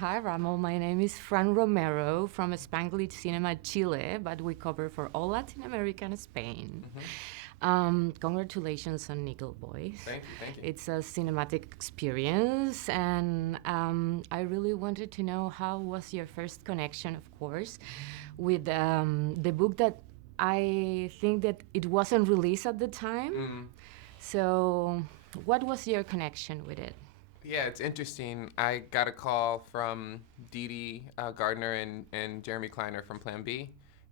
Hi, RaMell. My name is Fran Romero from Spanglish Cinema Chile, but we cover for all Latin America and Spain. Congratulations on Nickel Boys. Thank you. It's a cinematic experience, and I really wanted to know how was your first connection, of course, with the book that I think that it wasn't released at the time. So, what was your connection with it? Yeah, it's interesting. I got a call from Dee Dee Gardner and Jeremy Kleiner from Plan B,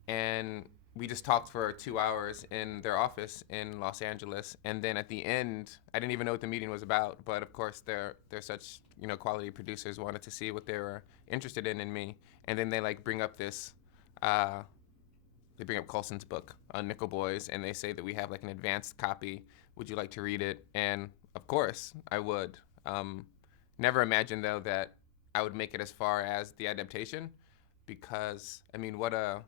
and we just talked for 2 hours in their office in Los Angeles. And then at the end, I didn't even know what the meeting was about, but of course they're such quality producers, wanted to see what they were interested in me. And then they bring up this. They bring up Coulson's book on Nickel Boys, and they say that we have an advanced copy. Would you like to read it? And of course, I would. Never imagined, though, that I would make it as far as the adaptation, because, what a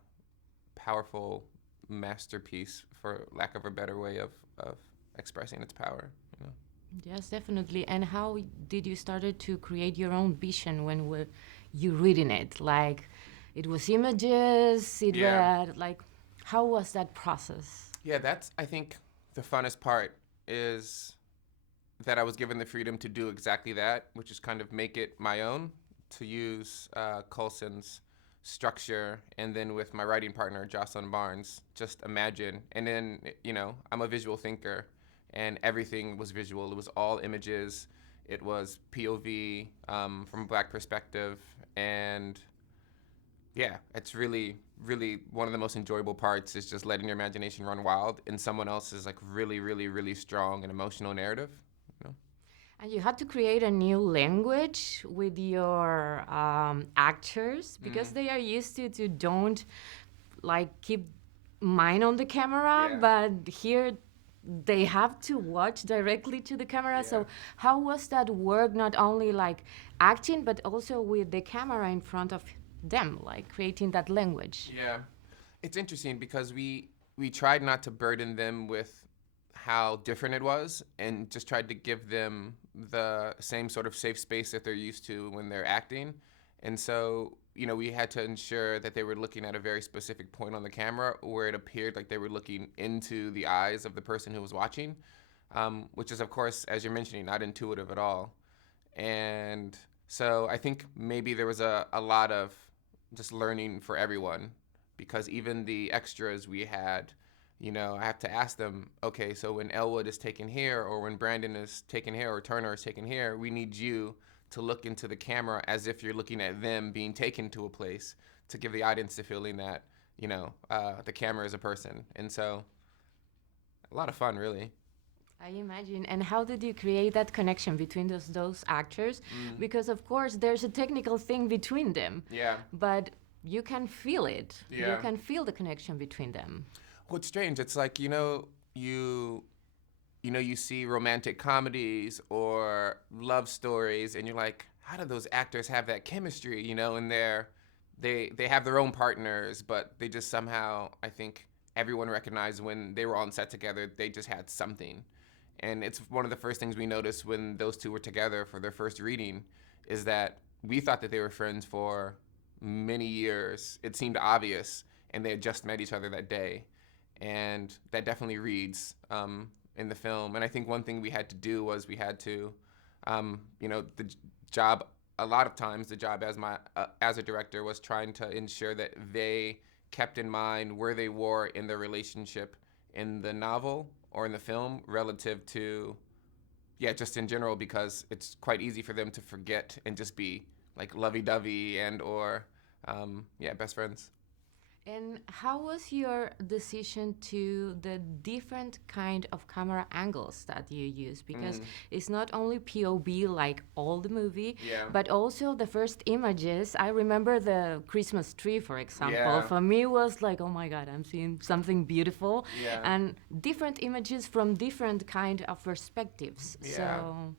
powerful masterpiece, for lack of a better way of expressing its power. Yes, definitely. And how did you started to create your own vision when were you reading it? It was images, how was that process? Yeah, that's, I think, the funnest part is that I was given the freedom to do exactly that, which is kind of make it my own, to use Coulson's structure, and then with my writing partner, Jocelyn Barnes, just imagine. And then, I'm a visual thinker, and everything was visual. It was all images. It was POV from a Black perspective, and yeah, it's really, really one of the most enjoyable parts is just letting your imagination run wild in someone else's really, really, really strong and emotional narrative. And you had to create a new language with your actors because they are used to don't keep mind on the camera, but here they have to watch directly to the camera. Yeah. So how was that work, not only acting, but also with the camera in front of them, creating that language? Yeah, it's interesting because we tried not to burden them with how different it was, and just tried to give them the same sort of safe space that they're used to when they're acting. And so, we had to ensure that they were looking at a very specific point on the camera where it appeared like they were looking into the eyes of the person who was watching, which is, of course, as you're mentioning, not intuitive at all. And so I think maybe there was a lot of just learning for everyone, because even the extras we had, I have to ask them, okay, so when Elwood is taken here, or when Brandon is taken here, or Turner is taken here, we need you to look into the camera as if you're looking at them being taken to a place, to give the audience the feeling that, the camera is a person. And so, a lot of fun, really. I imagine. And how did you create that connection between those actors? Because, of course, there's a technical thing between them. Yeah. But you can feel it. Yeah. You can feel the connection between them. Well, it's strange. It's you see romantic comedies or love stories, and you're like, how do those actors have that chemistry? And they have their own partners, but they just somehow, I think, everyone recognized when they were on set together, they just had something. And it's one of the first things we noticed when those two were together for their first reading, is that we thought that they were friends for many years. It seemed obvious, and they had just met each other that day. And that definitely reads in the film. And I think one thing we had to do was we had to, the job, a lot of times the job as a director was trying to ensure that they kept in mind where they were in their relationship in the novel or in the film relative to, just in general, because it's quite easy for them to forget and just be lovey-dovey and or, best friends. And how was your decision to the different kind of camera angles that you use? Because it's not only POV like all the movie, but also the first images. I remember the Christmas tree, for example. Yeah. For me, it was like, oh my God, I'm seeing something beautiful. Yeah. And different images from different kind of perspectives. Yeah. So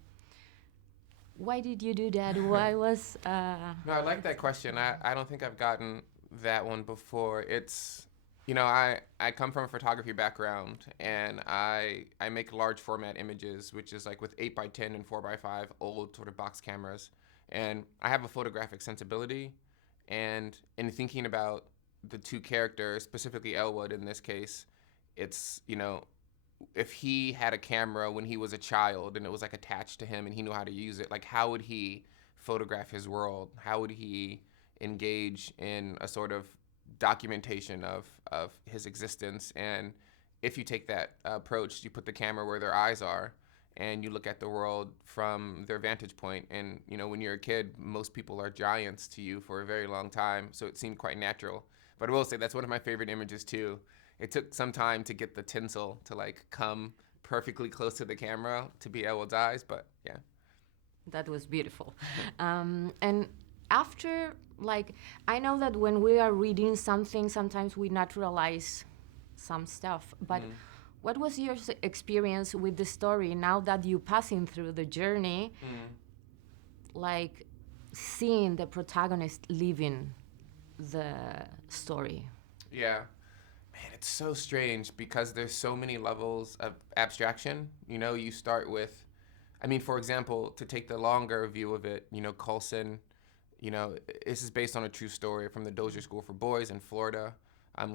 why did you do that? Why was... No, I like that question. I don't think I've gotten that one before. It's, I come from a photography background, and I make large format images, which is with 8x10 and 4x5 old sort of box cameras. And I have a photographic sensibility, and in thinking about the two characters, specifically Elwood in this case, it's, if he had a camera when he was a child and it was like attached to him and he knew how to use it, like how would he photograph his world? How would he engage in a sort of documentation of his existence? And if you take that approach, you put the camera where their eyes are and you look at the world from their vantage point. And, when you're a kid, most people are giants to you for a very long time, so it seemed quite natural. But I will say that's one of my favorite images too. It took some time to get the tinsel to like come perfectly close to the camera to be Elwood's eyes, but yeah. That was beautiful. And after, like, I know that when we are reading something, sometimes we naturalize some stuff, but what was your experience with the story now that you're passing through the journey, like seeing the protagonist living the story? Yeah. Man, it's so strange because there's so many levels of abstraction. You start with, for example, to take the longer view of it, Coulson, this is based on a true story from the Dozier School for Boys in Florida.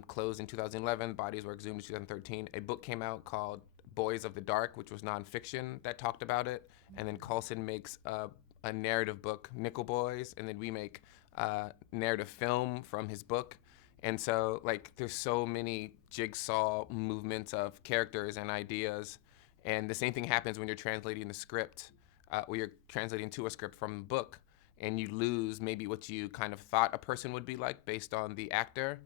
Closed in 2011, bodies were exhumed in 2013. A book came out called Boys of the Dark, which was nonfiction that talked about it. And then Coulson makes a narrative book, Nickel Boys, and then we make a narrative film from his book. And so, like, there's so many jigsaw movements of characters and ideas. And the same thing happens when you're translating the script, or you're translating to a script from a book, and you lose maybe what you kind of thought a person would be like based on the actor.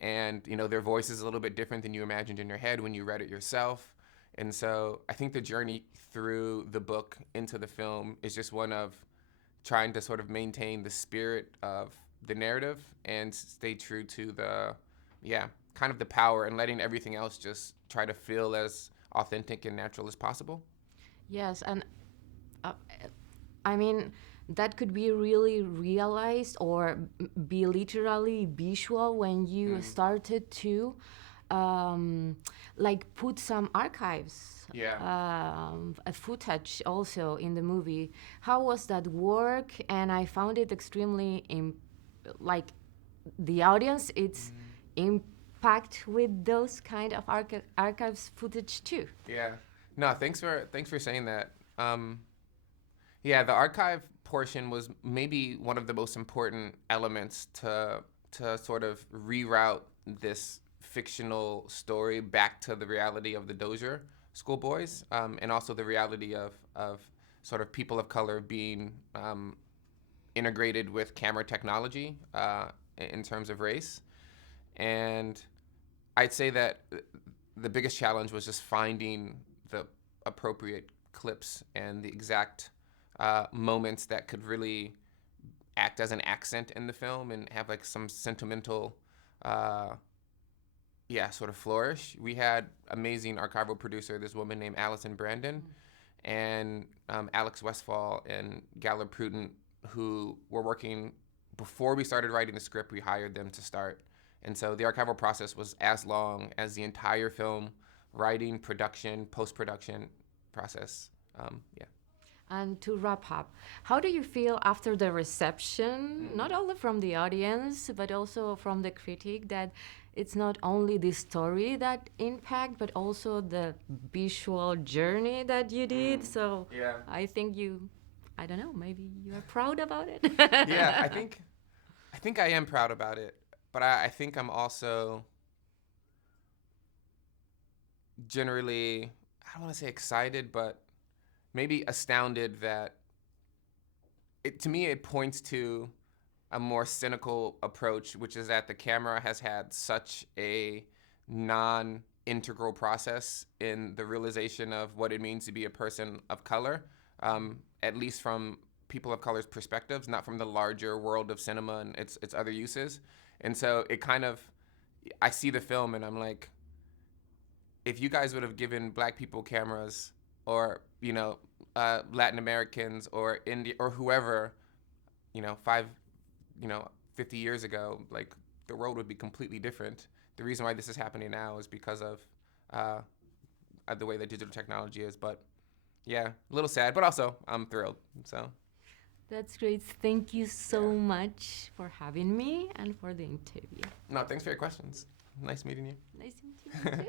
And, their voice is a little bit different than you imagined in your head when you read it yourself. And so I think the journey through the book into the film is just one of trying to sort of maintain the spirit of the narrative and stay true to kind of the power, and letting everything else just try to feel as authentic and natural as possible. Yes, and that could be really realized or be literally visual when you started to like put some archives, footage also in the movie. How was that work? And I found it extremely like the audience, it's impact with those kind of archives footage too. Yeah. No, thanks for saying that. The archive portion was maybe one of the most important elements to sort of reroute this fictional story back to the reality of the Dozier schoolboys, and also the reality of sort of people of color being integrated with camera technology in terms of race. And I'd say that the biggest challenge was just finding the appropriate clips and the exact moments that could really act as an accent in the film and have like some sentimental sort of flourish. We had amazing archival producer, this woman named Allison Brandon, and Alex Westfall and Gala Prudent, who were working before we started writing the script. We hired them to start. And so the archival process was as long as the entire film writing, production, post-production process. And to wrap up, how do you feel after the reception, not only from the audience, but also from the critic, that it's not only the story that impact, but also the visual journey that you did? So I think I don't know, maybe you are proud about it. Yeah, I think I am proud about it, but I think I'm also generally, I don't want to say excited, but maybe astounded that to me it points to a more cynical approach, which is that the camera has had such a non-integral process in the realization of what it means to be a person of color, at least from people of color's perspectives, not from the larger world of cinema and its other uses. And so it kind of, I see the film and I'm like, if you guys would have given black people cameras, or Latin Americans or India or whoever, 50 years ago, like the world would be completely different. The reason why this is happening now is because of the way that digital technology is. But yeah, a little sad, but also I'm thrilled. So That's great. Thank you so Yeah. much for having me and for the interview. No, thanks for your questions. Nice meeting you. Nice to meet you too.